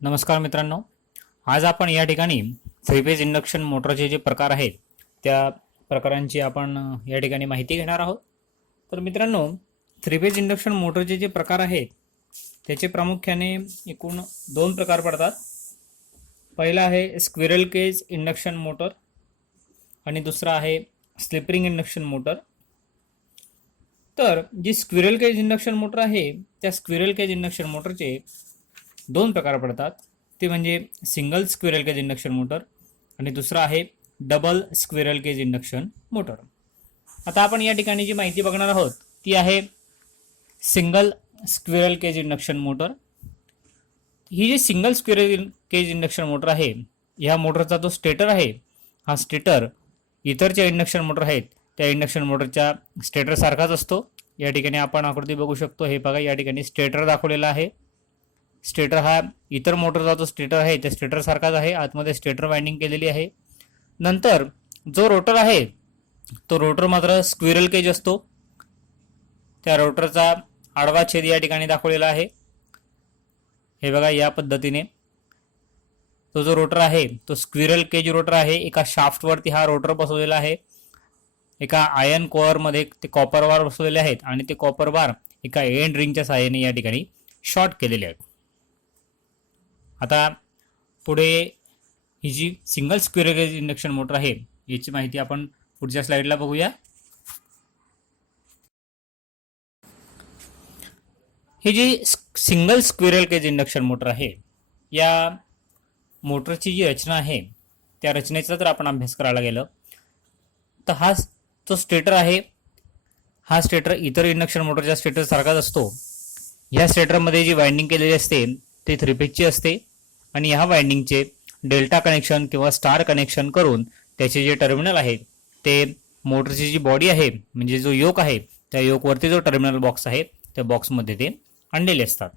नमस्कार मित्रांनो, आज आपण या ठिकाणी थ्री फेज इंडक्शन मोटरचे जे प्रकार आहेत त्या प्रकारांची आपण या ठिकाणी माहिती घेणार आहोत. तर मित्रांनो, थ्री फेज इंडक्शन मोटरचे जे प्रकार आहेत त्याचे प्रामुख्याने एकूण दोन प्रकार पडतात. पहिला आहे स्क्विरल केज इंडक्शन मोटर आणि दुसरा आहे स्लिप रिंग इंडक्शन मोटर. तर जी स्क्विरल केज इंडक्शन मोटर आहे त्या स्क्विरल केज इंडक्शन मोटरचे दोन प्रकार पडतात. ते म्हणजे single squirrel cage induction motor आणि दुसरा आहे double squirrel cage induction motor. आता आपण या ठिकाणी जी माहिती बघणार आहोत ती आहे single squirrel cage induction motor. ही जी single squirrel cage induction motor आहे, ह्या मोटरचा जो स्टेटर आहे, हा स्टेटर इतर जे इंडक्शन मोटर आहेत त्या इंडक्शन मोटरच्या स्टेटर सारखाच असतो. या ठिकाणी आपण आकृती बघू शकतो. हे बघा, या ठिकाणी स्टेटर दाखवलेला आहे. स्टेटर हा इतर मोटरचा जो स्टेटर आहे त्या स्टेटर सारखाच आहे. आतमध्ये स्टेटर वाइंडिंग केलेली आहे. नंतर जो रोटर आहे तो रोटर मात्र स्क्विरल केज असतो. त्या रोटरचा आडवा छेद या ठिकाणी दाखवलेला आहे. हे बघा, या पद्धतीने तो जो रोटर आहे तो स्क्विरल केज रोटर आहे. एका शाफ्टवरती हा रोटर बसवलेला आहे. एका आयर्न कोअरमध्ये ते कॉपर बार बसवलेले आहेत आणि ते कॉपर बार एका एंड रिंगच्या सहाय्याने या ठिकाणी शॉर्ट केलेले आहेत. आता पुढे ही जी single squirrel cage induction motor आहे याची माहिती आपण पुढच्या स्लाइडला बघूया. ही जी single squirrel cage induction motor आहे, या मोटरची जी रचना आहे त्या रचनेचा जर आपण अभ्यास करायला गेलो तर हा जो स्टेटर आहे, हा स्टेटर इतर इंडक्शन मोटरच्या स्टेटर सारखाच असतो. ह्या स्टेटरमध्ये जी वाइंडिंग केलेली असते ते थ्री फेजची असते आणि ह्या वाइंडिंगचे डेल्टा कनेक्शन किंवा स्टार कनेक्शन करून त्याचे जे टर्मिनल आहे ते मोटरची जी बॉडी आहे म्हणजे जो योक आहे त्या योकवरती जो टर्मिनल बॉक्स आहे त्या बॉक्समध्ये ते आणलेले असतात.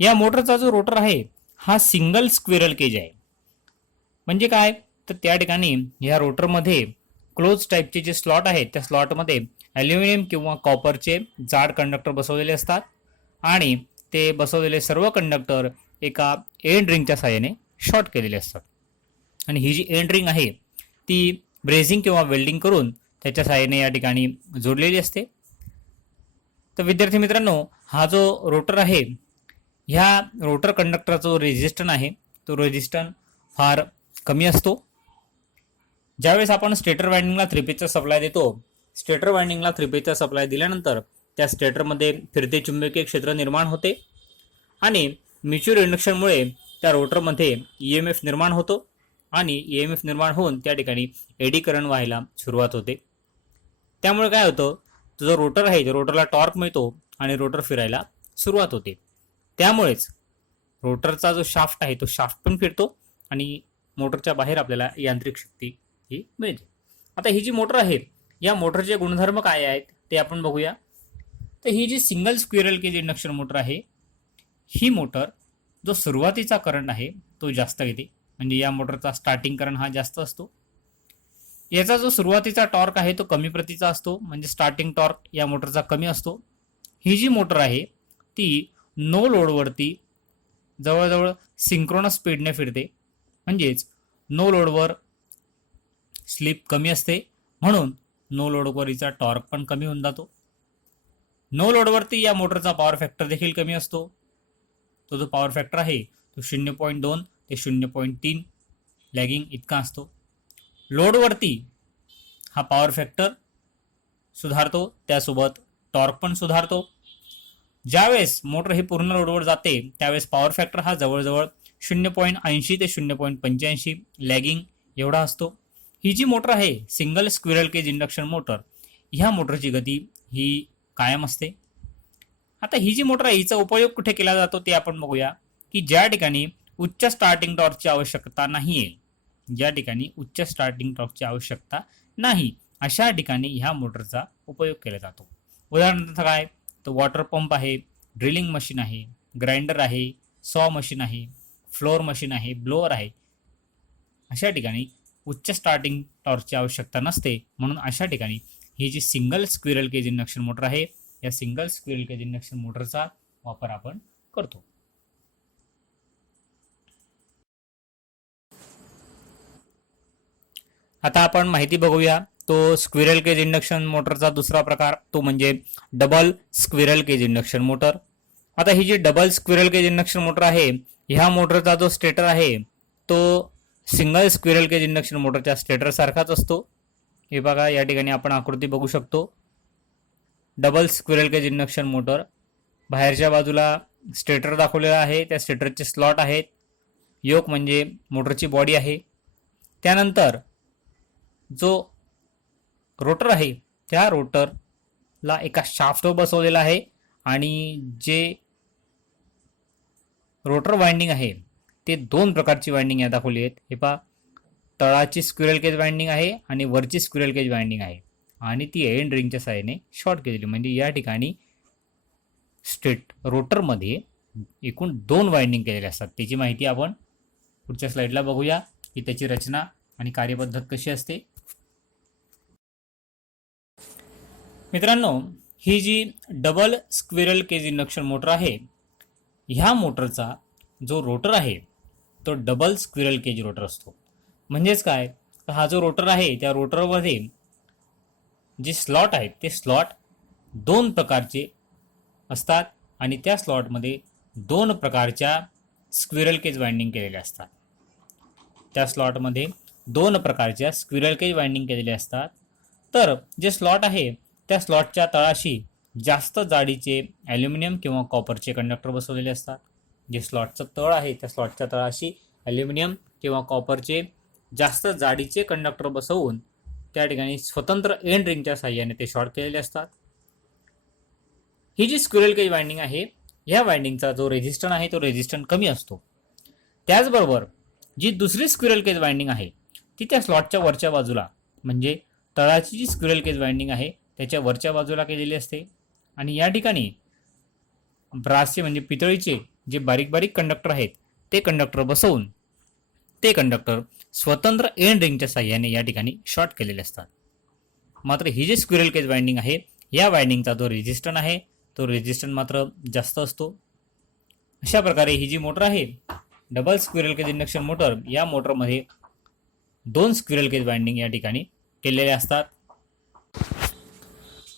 या मोटरचा जो रोटर आहे हा सिंगल स्क्विरल केज आहे. म्हणजे काय, तर त्या ठिकाणी ह्या रोटरमध्ये क्लोज टाईपचे जे स्लॉट आहेत त्या स्लॉटमध्ये ॲल्युमिनियम किंवा कॉपरचे जाड कंडक्टर बसवलेले असतात आणि ते बसवलेले सर्व कंडक्टर एका एंड रिंगच्या साहाय्याने शॉर्ट केलेले असतात. आणि ही जी एंड रिंग आहे ती ब्रेझिंग किंवा वेल्डिंग करून त्याच्या साहाय्याने या ठिकाणी जोडलेली असते. तर विद्यार्थी मित्रांनो, हा जो रोटर आहे ह्या रोटर कंडक्टरचा जो रेजिस्टन्स आहे तो रेजिस्टन्स फार कमी असतो. ज्यावेळेस आपण स्टेटर वाइंडिंगला थ्री फेजचा सप्लाय देतो, स्टेटर वाइंडिंगला थ्री फेजचा सप्लाय दिल्यानंतर त्या स्टेटरमध्ये फिरते चुंबकीय क्षेत्र निर्माण होते आणि म्युच्युअल इंडक्शनमुळे त्या रोटरमध्ये EMF निर्माण होतो आणि EMF निर्माण होऊन त्या ठिकाणी एडी करंट व्हायला सुरुवात होते. त्यामुळे काय होतं, जो रोटर आहे त्या रोटरला टॉर्क मिळतो आणि रोटर फिरायला सुरुवात होते. त्यामुळेच रोटरचा जो शाफ्ट आहे तो शाफ्ट पण फिरतो आणि मोटरच्या बाहेर आपल्याला यांत्रिक शक्ती ही मिळते. आता ही जी मोटर आहे या मोटरचे गुणधर्म काय आहेत ते आपण बघूया. तर ही जी single squirrel cage induction motor आहे, ही मोटर जो सुरुवातीचा करंट आहे तो जास्त घेते. म्हणजे या मोटरचा स्टार्टिंग करंट हा जास्त असतो. याचा जो सुरुवातीचा टॉर्क आहे तो कमी प्रतीचा असतो. म्हणजे स्टार्टिंग टॉर्क या मोटरचा कमी असतो. ही जी मोटर आहे ती नो लोडवरती जवळजवळ सिंक्रोनस स्पीडने फिरते. म्हणजेच नो लोडवर स्लिप कमी असते, म्हणून नो लोडवर हिचा टॉर्क पण कमी होऊन जातो. नो लोडवरती या मोटरचा पॉवर फॅक्टर देखील कमी असतो. तो जो पॉवर फॅक्टर आहे तो 0.2 ते 0.3 लॅगिंग इतका असतो. लोडवरती हा पॉवर फॅक्टर सुधारतो, त्यासोबत टॉर्क पण सुधारतो. ज्यावेळेस मोटर ही पूर्ण लोडवर जाते त्यावेळेस पॉवर फॅक्टर हा जवळजवळ 0.80 ते 0.85 लॅगिंग एवढा असतो. ही जी मोटर आहे single squirrel cage induction motor, ह्या मोटरची गती ही कायम असते. आता ही जी मोटर आहे हिचा उपयोग कुठे केला जातो ते आपण बघूया. की ज्या ठिकाणी उच्च स्टार्टिंग टॉर्कची आवश्यकता नाही आहे, ज्या ठिकाणी उच्च स्टार्टिंग टॉर्कची आवश्यकता नाही अशा ठिकाणी ह्या मोटरचा उपयोग केला जातो. उदाहरणार्थ काय, तर वॉटर पंप आहे, ड्रिलिंग मशीन आहे, ग्राइंडर आहे, सॉ मशीन आहे, फ्लोअर मशीन आहे, ब्लोअर आहे. अशा ठिकाणी उच्च स्टार्टिंग टॉर्कची आवश्यकता नसते, म्हणून अशा ठिकाणी ही जी single squirrel cage induction motor आहे या सिंगल स्क्विरल केज इंडक्शन मोटरचा वापर आपण करतो. आता आपण माहिती बघूया तो स्क्विरल केज इंडक्शन मोटरचा दुसरा प्रकार, तो म्हणजे double squirrel cage induction motor. आता ही जी double squirrel cage induction motor आहे, ह्या मोटरचा जो स्टेटर आहे तो सिंगल स्क्विरल केज इंडक्शन मोटरच्या स्टेटर सारखाच असतो. हे बघा, या ठिकाणी आपण आकृती बघू शकतो. Double squirrel cage induction motor, बाहेरच्या बाजूला स्टेटर दाखवलेला आहे, त्या स्टेटरचे स्लॉट आहेत. योक म्हणजे मोटरची बॉडी आहे. त्यानंतर जो रोटर आहे त्या रोटरला एका शाफ्टवर बसवलेला आहे आणि जे रोटर वाइंडिंग आहे ते दोन प्रकारची वाइंडिंग या दाखवली आहेत. हे पहा, तळाची स्क्विरल केज वाइंडिंग आहे आणि वरची स्क्विरल केज वाइंडिंग आहे आणि ती एंड रिंगच्या साहाय्याने शॉर्ट केलेली. म्हणजे या ठिकाणी रोटरमध्ये एकूण दोन वाइंडिंग केलेल्या असतात. त्याची माहिती आपण पुढच्या स्लाइडला बघूया की त्याची रचना आणि कार्यपद्धत कशी असते. मित्रांनो, ही जी double squirrel cage induction motor आहे, ह्या मोटरचा जो रोटर आहे तो डबल स्क्विरल केज रोटर असतो. म्हणजेच काय, हा जो रोटर आहे त्या रोटरमध्ये जे स्लॉट आहेत ते स्लॉट दोन प्रकारचे असतात आणि त्या स्लॉटमध्ये दोन प्रकारच्या स्क्विरल केज वाइंडिंग केलेल्या असतात. त्या स्लॉटमध्ये दोन प्रकारच्या स्क्विरल केज वाइंडिंग केलेल्या असतात. तर जे स्लॉट आहे त्या स्लॉटच्या तळाशी जास्त जाडीचे ॲल्युमिनियम किंवा कॉपरचे कंडक्टर बसवलेले असतात. जे स्लॉटचं तळ आहे त्या स्लॉटच्या तळाशी ॲल्युमिनियम किंवा कॉपरचे जास्त जाडीचे कंडक्टर बसवून त्या ठिकाणी स्वतंत्र एंड रिंगच्या साहाय्याने ते शॉर्ट केलेले असतात. ही जी स्क्विरल केज वाइंडिंग आहे, ह्या वाइंडिंगचा जो रेझिस्टन्स आहे तो रेझिस्टन्स कमी असतो. त्याचबरोबर जी दुसरी स्क्विरल केज वाइंडिंग आहे ती त्या स्लॉटच्या वरच्या बाजूला, म्हणजे तळाची जी स्क्विरल केज वाइंडिंग आहे त्याच्या वरच्या बाजूला केलेली असते आणि या ठिकाणी ब्रासचे म्हणजे पितळीचे जे बारीक बारीक कंडक्टर आहेत ते कंडक्टर बसवून ते कंडक्टर स्वतंत्र एंड रिंगच्या साहाय्याने या ठिकाणी शॉर्ट केलेले असतात. मात्र ही जी स्क्विरल केज वाइंडिंग आहे, या वाइंडिंगचा जो रेझिस्टन्स आहे तो रेझिस्टन्स मात्र जास्त असतो. अशा प्रकारे ही जी मोटर आहे double squirrel cage induction motor, या मोटरमध्ये दोन स्क्विरल केज वाइंडिंग या ठिकाणी केलेल्या असतात.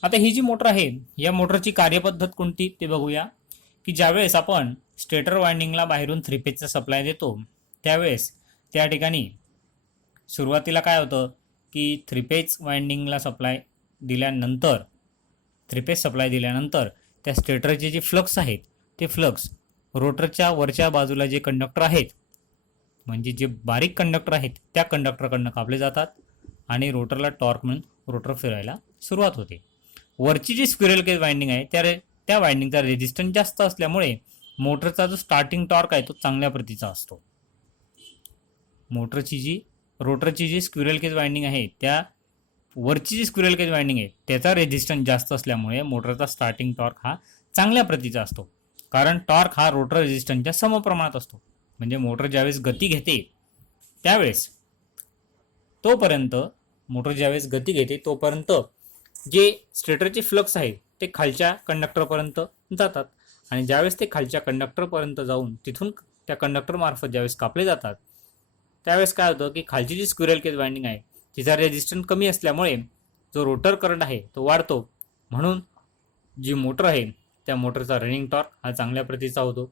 आता ही जी मोटर आहे या मोटरची कार्यपद्धत कोणती ते बघूया. की ज्यावेळेस आपण स्टेटर वाइंडिंगला बाहेरून 3 फेजचा सप्लाय देतो त्यावेळेस त्या ठिकाणी सुरुवातीला काय होतं की 3 फेज वाइंडिंगला सप्लाय दिल्यानंतर 3 फेज सप्लाय दिल्यानंतर त्या स्टेटरचे जे फ्लक्स आहेत ते फ्लक्स रोटरच्या वरच्या बाजूला जे कंडक्टर आहेत, म्हणजे जे बारीक कंडक्टर आहेत त्या कंडक्टरकडनं कापले जातात आणि रोटरला टॉर्क म्हणून रोटर फिरायला सुरुवात होते. वरची जी स्क्विरल केज वाइंडिंग आहे त्या वाइंडिंगचा रेझिस्टन्स जास्त असल्यामुळे मोटरचा जो स्टार्टिंग टॉर्क आहे तो चांगल्या प्रतीचा असतो. रोटरची जी स्क्विरल केज वाइंडिंग आहे त्या वरची जी स्क्विरल केज वाइंडिंग आहे त्याचा रेझिस्टन्स जास्त असल्यामुळे मोटरचा स्टार्टिंग टॉर्क हा चांगल्या प्रतीचा असतो. कारण टॉर्क हा रोटर रेझिस्टन्सच्या समप्रमाणात असतो. म्हणजे मोटर ज्यावेळेस गती घेते त्यावेळेस गती घेते तोपर्यंत जे स्टेटरचे फ्लक्स आहे ते खालच्या कंडक्टरपर्यंत जातात आणि ज्यावेळेस ते खालच्या कंडक्टरपर्यंत जाऊन तिथून त्या कंडक्टरमार्फत ज्यावेळेस कापले जातात त्यावेळेस काय होतं की खालची जी स्क्विरल केज वाइंडिंग आहे तिचा रेझिस्टन्स कमी असल्यामुळे जो रोटर करंट आहे तो वाढतो. म्हणून जी मोटर आहे त्या मोटरचा रनिंग टॉर्क हा चांगल्या प्रतीचा होतो.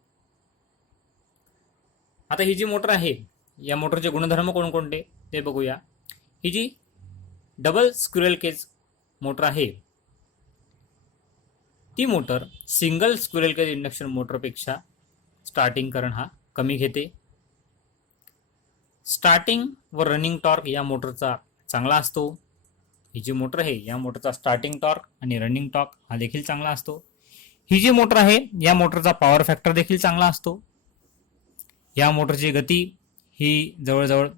आता ही जी मोटर आहे या मोटरचे गुणधर्म कोणकोणते ते बघूया. ही जी डबल स्क्विरल केज मोटर आहे ती motor single squirrel cage induction मोटरपेक्षा स्टार्टिंग करंट हा कमी घेते. स्टार्टिंग व रनिंग टॉर्क या मोटरचा चांगला असतो. ही जी मोटर आहे या मोटरचा स्टार्टिंग टॉर्क आणि रनिंग टॉर्क हा देखील चांगला असतो. ही जी मोटर आहे या मोटरचा पॉवर फॅक्टर देखील चांगला असतो. या मोटरची गती ही जवळजवळ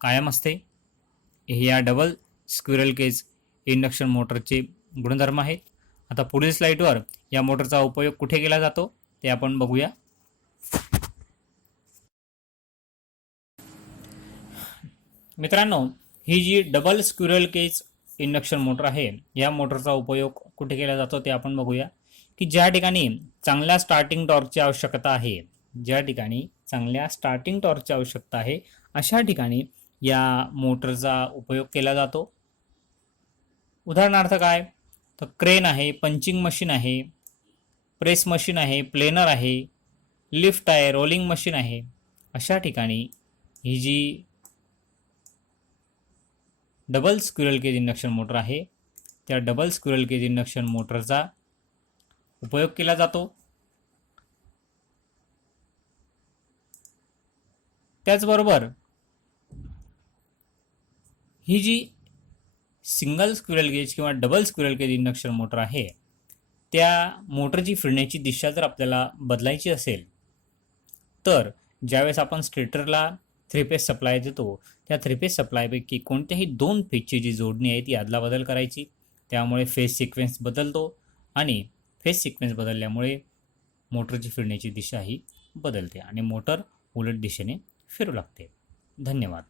कायम असते. हे या डबल स्क्विरल केज इंडक्शन मोटरचे गुणधर्म आहेत. आता पुढील स्लाइडवर या मोटरचा उपयोग कुठे केला जातो ते आपण बघूया. मित्रांनो, ही जी double squirrel cage induction motor आहे या मोटरचा उपयोग कुठे केला जातो ते आपण बघूया. की ज्या ठिकाणी चांगल्या स्टार्टिंग टॉर्कची आवश्यकता आहे अशा ठिकाणी या मोटरचा उपयोग केला जातो. उदाहरणार्थ काय, तर क्रेन आहे, पंचिंग मशीन आहे, प्रेस मशीन आहे, प्लेनर आहे, लिफ्ट आहे, रोलिंग मशीन आहे. अशा ठिकाणी ही जी double squirrel cage induction motor आहे त्या डबल स्क्विरल केज इंडक्शन मोटरचा उपयोग केला जातो. त्याचबरोबर ही जी सिंगल स्क्विरल गेज किंवा double squirrel cage induction motor आहे त्या मोटरची फिरण्याची दिशा जर आपल्याला बदलायची असेल तर ज्यावेळेस आपण स्टेटरला 3 फेज सप्लाय देतो त्या 3 फेज सप्लायपैकी कोणत्याही 2 फेजची जी जोडणी आहे ती अदलाबदल करायची. त्यामुळे फेज सिक्वेन्स बदलतो आणि फेज सिक्वेन्स बदलल्यामुळे मोटरची फिरण्याची दिशा ही बदलते आणि मोटर उलट दिशेने फिरू लागते. धन्यवाद.